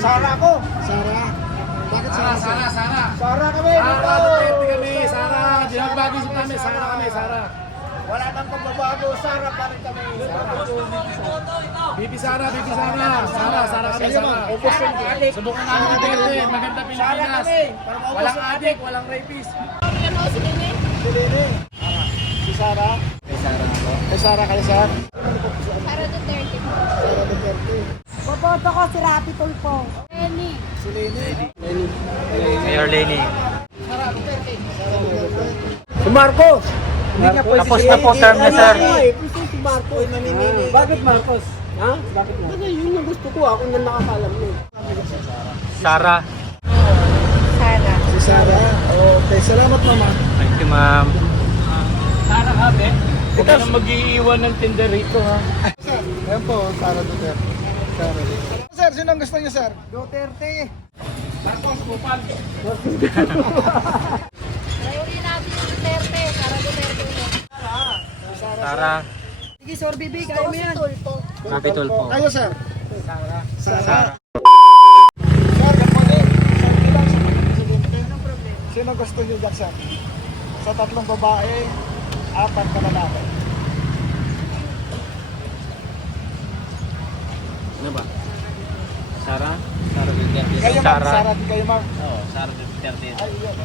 Sara ako. Sara. Bakit Sara? Sara kami dito. Kami, Sara. Di nagbago isip namin, Sara kami, Sara. Wala nang pagbabago. Sara pa rin kami. Bibi Sara. Sara kami, Sara. Ubus yung adik. Subukan namin ang Duterte, maganda Sara Pilipinas. kami. Para maubos Walang yung adik, walang rapist. Si Lini. Si Sara. Kay Sara ako. Kay Sara kayo, Sir. Para Duterte po. Sara Duterte. Boboto ko si Rapi Tulfo. Lenny. Si Lini. Mayor Lenny. Sara Duterte. Si Marcos. Hindi niya pwede Tapos na po term na, sir. Si Marcos. Bakit Marcos? Ha? Bakit Marcos? Kasi yun yung gusto ko. Ako na nakakalam mo. Sara. Sara. Si Sara. Okay. Salamat, Mama. Thank you, ma'am. Sara kami. Huwag ka nang mag-iiwan ng Tinder rito, ha? Ayan po, Sara Duterte. Sara Duterte. Sir, sino ang gusto niyo, sir? Duterte. Marcos, Kupal. Layunin natin yung Duterte. Para Duterte mo. Sara. Sige, Sor Bibi. Kaya mo yan. Rapi Tulfo. Kayo, sir? Sara. Sara. Sir, kapali. Sir, bilang sa presidente. Sino gusto niyo dyan, sir? Sa tatlong babae, 4 na lalaki. Ano ba? Sara? Sara Duterte. Kayo, ma'am. Sara, kayo, ma'am. Oo, Sara Duterte. Ay, yun.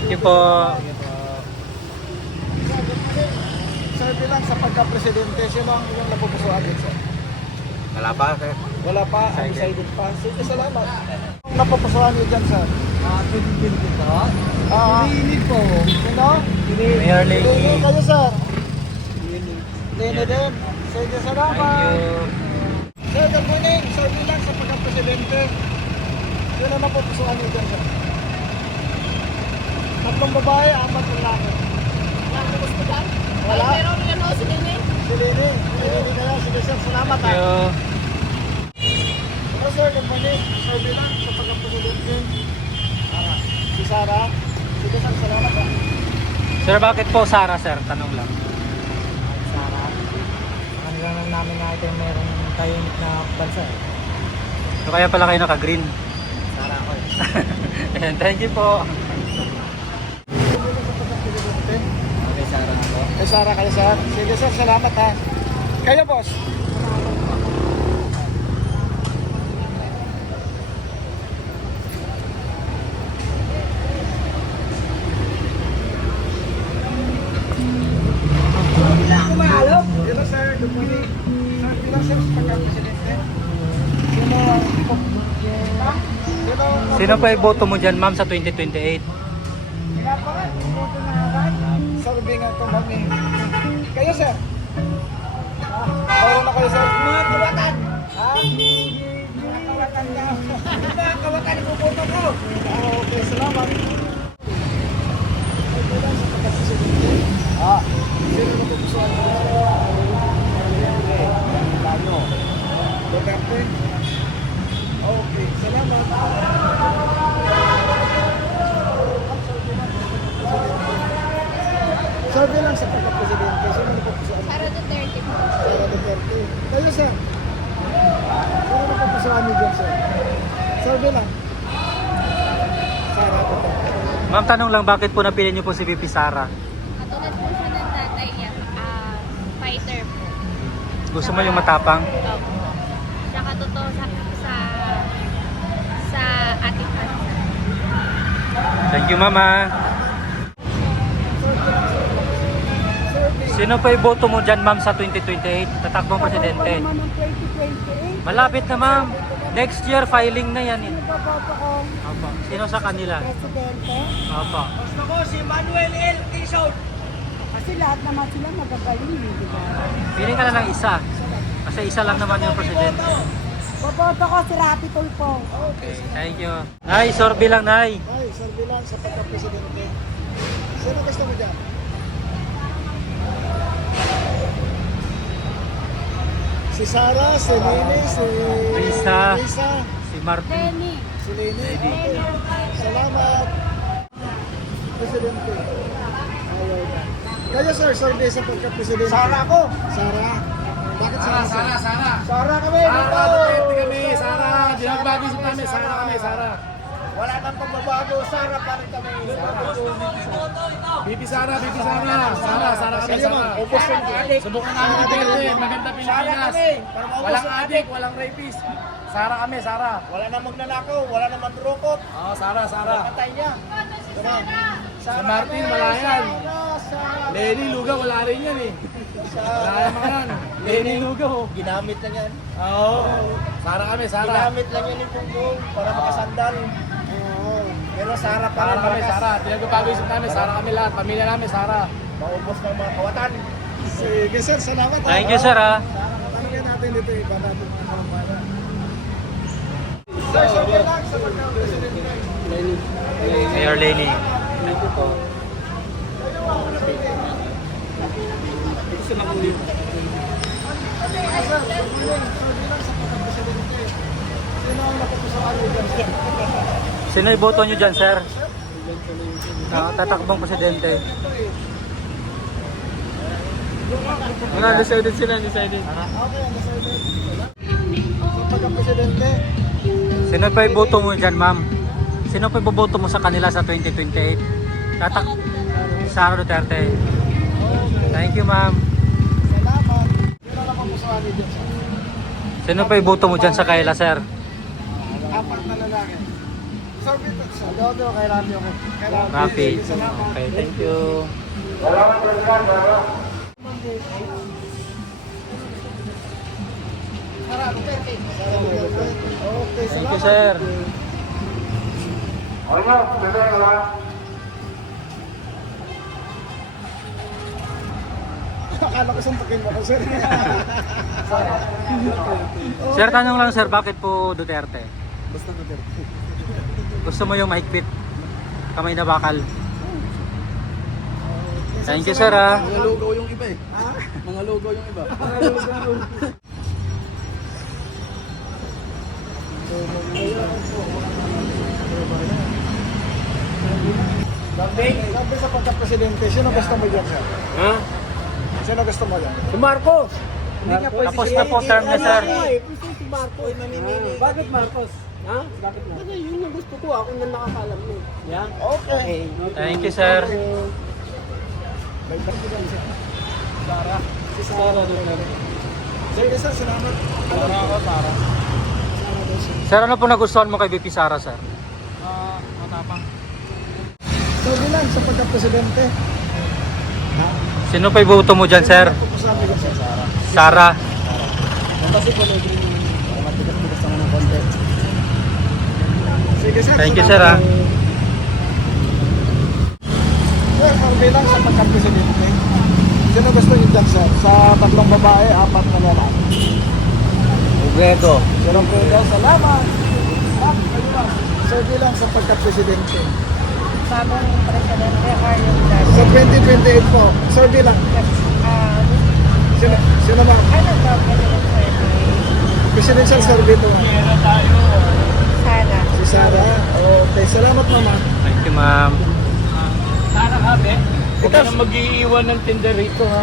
Thank you po. Sir, bilang sa pagka-presidente, sino ang iyong napupusuan din, sir? Wala pa, sir. Wala pa, undecided pa. Sige, salamat. Ang napupusuan niyo dyan, sir? Lini po. Sino? Mayor Lini. Lenny. Kayo, sir? Lini din. Sige, salamat. Thank you. Sir, good morning. Sir, bilang sa pagka-presidente, sino napupusuan niyo dyan, sir? Tatlong babae, 4 lalaki. Gusto ka? Wala. Ay, pero ano si Lenny? Si Lini. Lini kayo. Sige, sir. Salamat, Thank ha. you. Hello, sir. Good morning. Sir, bilang sa pagka-presidente, si Sara. Sige, sir. Salamat, ha. Sir, bakit po Sara, sir? Tanong lang. Sara. Kanila lang namin nakita yung merong tahimik na bansa. So kaya pala kayo naka-green. Sara ako eh. Ayan, thank you po. Okay, Sara ako. Kay Sara kayo, sir. Sige, sir. Salamat, ha. Kayo, boss. Hello, sir. Good morning. Sir, bilang sir sa pagka-presidente. Sino pa iboto mo dyan, ma'am, sa 2028? Sabi nga ito, mami. Kayo, sir. Mayroon na kayo, sir. Mga kawatan. Ha? Mga kawatan daw. Mga kawatan, ipuputo ko. Okay, salamat. Sino na pupusuan mo? Duterte. Okay, salamat. Sabi lang sa pagka-presidente, sino na pupusuan mo? Para Duterte po. Sara Duterte. Kayo, sir. Sino na pupusuan niyo dyan, sir? Sabi lang. Sara Duterte. Ma'am, tanong lang, bakit po napili niyo po si VP Sara? Katulad po siya ng tatay niya. Fighter po. Gusto mo yung matapang? Opo. Tsaka totoo sa ating bansa. Thank you, mama. Sino pa iboto mo dyan, ma'am, sa 2028? Tatakbong presidente. Malapit na, ma'am. Next year, filing na yan. Opo. Sino sa kanila? Presidente? Opo. Gusto ko si Manuel L. Quezon. Kasi lahat naman sila magagaling, di ba? Pili ka na ng isa. Kasi isa lang naman yung presidente. Boboto ko si Rapi Tulfo. Okay, thank you. Nay, sorbi lang, nay. Ay, sabi lang sa pagka-presidente. Sino gusto mo dyan? Si Sara, si Lini, si Risa. Risa, Si Martin. Lenny. si Lini. Salamat. Presidente. Ayaw na. Kayo, sir, sabi sa pagka-presidente. Sara ako. Sara. Bakit Sara? Sara. Sara kami dito. Duterte kami, Sara. kami, Sara kami, Sara. Wala nang pagbabago, Sara pa rin kami. Bibi Sara, Bibi Sara. Sara kami, Sara. Ubus yung adik. Subukan namin ang Duterte, maganda Pilipinas. Walang adik, walang rapist. Sara kami, Sara. Wala nang magnanakaw, wala nang mandurukot. Oo, Sara, Sara. Patay niya. Sa Martin, wala yan. Lenny Lugaw, wala rin yan eh. Wala naman yan. Lenny Lugaw. Ginamit lang yan. Oo. Sara kami, Sara. Ginamit lang yan yung punggong para makasandal. Pero Sara pa Sara rin. kami, Sara. Pinagpapag-isip namin, Sara kami lahat. Pamilya namin, Sara. Maubos ng mga kawatan. Sige sir, salamat. Thank you, sir, ha. Tanongin natin dito iba natin mga kawalan. Sir, okay lang sa pagka-presidente. Mayor Lenny. Sino iboto nyo dyan, sir? Tatakbong presidente. Wala, decided sila, decided. Okay, undecided. Sa pagka-presidente, Sino pa iboto mo dyan, ma'am? Sino pa iboboto mo sa kanila sa 2028? Sara Duterte. Thank you, ma'am. salamat. Yun ang napapusuhan dito. Sino pa iboto mo dyan sa kaila, sir? Apat na lalaki. Sir, dito. Dodo, kay Rami ako. Kay Rami. Rafi. Sige, salamat. Okay, thank you. Sara, Duterte. Sara, Duterte. Okay, Thank you, salamat. sir. Akala ko suntukin mo ko, sir. Sara. Sir, tanong lang, sir, bakit po Duterte? Basta Duterte. Gusto mo yung mahigpit? Kamay na bakal. Thank you, sir, ha. Mga logo yung iba eh. Mga logo yung iba. Sabi sa pagka-presidente, sino gusto mo dyan, sir? Ha? Sino gusto mo dyan? Si Marcos! Tapos na po term na, sir. Si Marcos ay mamimili. Bakit Marcos? Ha? Bakit Marcos? Kasi yun yung gusto ko. Ako na nakakalam mo. Yeah? Okay. Thank you, sir. Sara. Si Sara Duterte. Sige, sir, salamat. Sara ako, Sara. Sir, ano po nagustuhan mo kay VP Sara, sir? Matapang. So, bilang sa pagka-presidente. Sino pa iboto mo dyan, sir? Sabi ko sa Sara. Sara. Kasi ko naging matigas-tigas naman ng konti. Sige, sir. Thank you, sir, ha. Sir, bilang sa pagka-presidente. Sino gusto niyo dyan, sir? Sa tatlong babae, apat na lalaki. Ugredo. Sir, salamat. Sir, bilang sa pagka-presidente. Bagong presidente or yung Sa 2028 po, sir, bilang. Sino ba? ano ba presidente? Presidential survey to. Sana. Si Sara. Okay, salamat mama. Thank you, ma'am. Sara kami. Huwag ka nang mag-iiwan ng Tinder rito ha.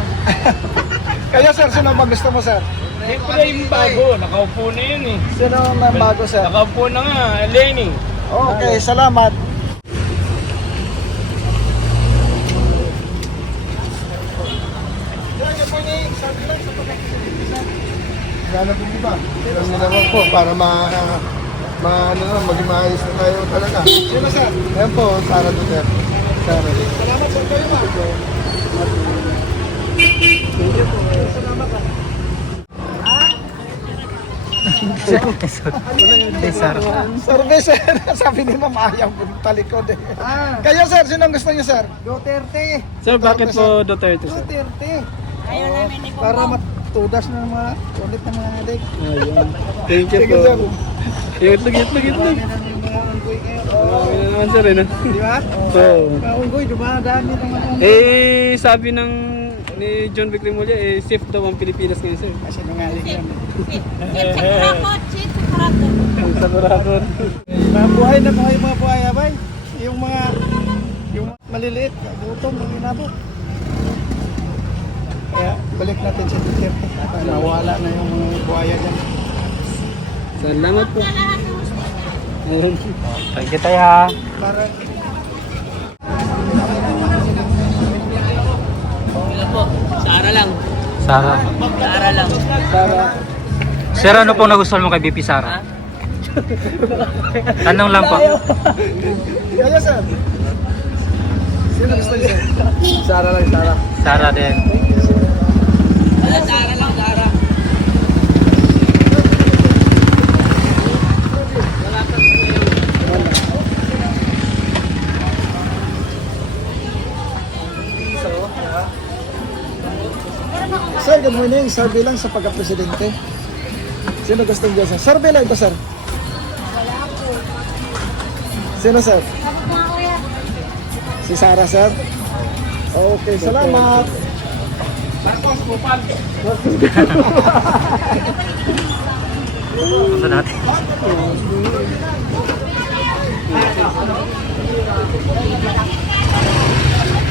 Kayo sir, sino ba gusto mo sir? Siyempre yung bago, nakaupo na yun eh. Sino ang bago sir? Nakaupo na nga, Lenny. Okay, salamat. Gano'n po ba? Alam niyo naman po, para ano na, maging maayos na tayo talaga. Sino sir? Ayan po, Sara Duterte. Sara. Salamat po kayo ma. Salamat ha. Sara. Survey sir, sabi ni ma'am ayaw po talikod eh. Kayo sir, sino ang gusto niyo sir? Duterte. Sir, bakit po Duterte sir? Duterte. Ayaw namin ni Para matudas na ng mga ulit ng mga adik. Ayun. Thank you Sige po. sir. Itlog. Marami na ng mga unggoy kayo. Ano naman sir, ano? Di ba? Oo. Mga unggoy, dumadami ng mga unggoy. Eh, sabi ng ni John Vic Remulla, eh, safe daw ang Pilipinas ngayon sir. Kasi nangaling yan. Chit Kurakot. Sa Corazon. Mabuhay na mga buhay abay. Yung maliliit, gutom, yung inabot. Kaya balik natin sa Duterte. Nawala na yung mga buhaya dyan. Salamat po. Lahat ng hospital. Thank you tayo ha. Para Sara lang. Sara. Sara lang. Sir, ano pong nagustuhan mo kay BP Sara? Tanong lang po. Kaya sir. Sino gusto niyo sir? Sara lang, Sara. Sara din. Sara lang, Sara. Sir, good morning. Survey lang sa pagka-presidente. Sino gusto niyo sir? Survey lang ito sir. Sino sir? Si Sara sir? Okay, salamat. Punta natin.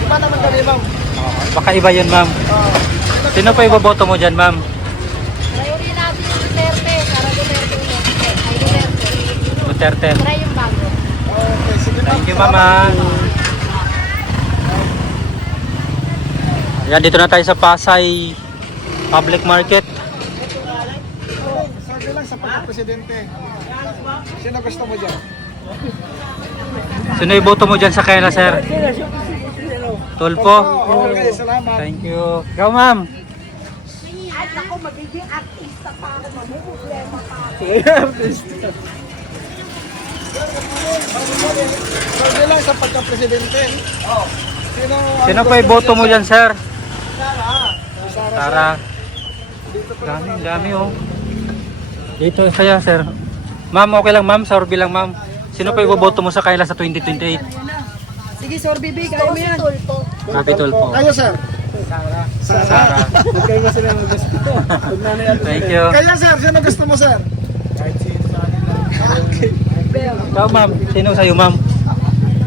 Iba naman kami ma'am. Baka iba yun, ma'am. Sino pa iboboto mo dyan, ma'am? Priority natin yung Duterte. Para Duterte ulit. Ay, Duterte. Duterte. Try yung bago. Okay, sige ma'am. Thank you, mama. Ayan, dito na tayo sa Pasay Public Market. Survey lang sa pagka-presidente. Sino gusto mo dyan? Sino iboto mo dyan sa Kayla, sir? Tulpo. Okay, salamat. Thank you. Ikaw, ma'am. Ay, ako, magiging artista pa ako. May problema pa ako. Survey lang sa pagka-presidente. Sino pa iboto mo dyan, sir? Sara. Tara. Dami, dami, oh. Dito kaya, sir. Ma'am, okay lang, ma'am. Survey lang, ma'am. Sino pa iboboto mo sa Kayla sa 2028? Sige, Sir Bibi, kaya mo yan. Sabi Tulpo. Kayo sir? Sara. Huwag kayo kasi lang mag-gusto. Huwag na yan. Thank you. Kaya sir, sino gusto mo sir? Ikaw, ma'am. Sino sa'yo, ma'am?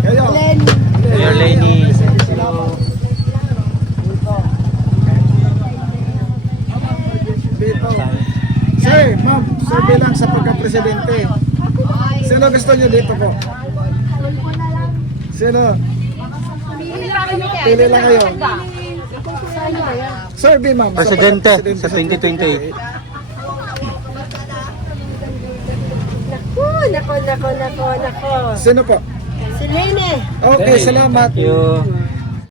Kayo. Mayor Lenny. Dito. Sir, ma'am, survey lang sa pagka-presidente. Sino gusto niyo dito po? Sino? Pili lang kayo. Survey ma'am. sa Presidente pagka-presidente sa 2028. Nako. Sino po? Si Lene. Okay, salamat. Thank you.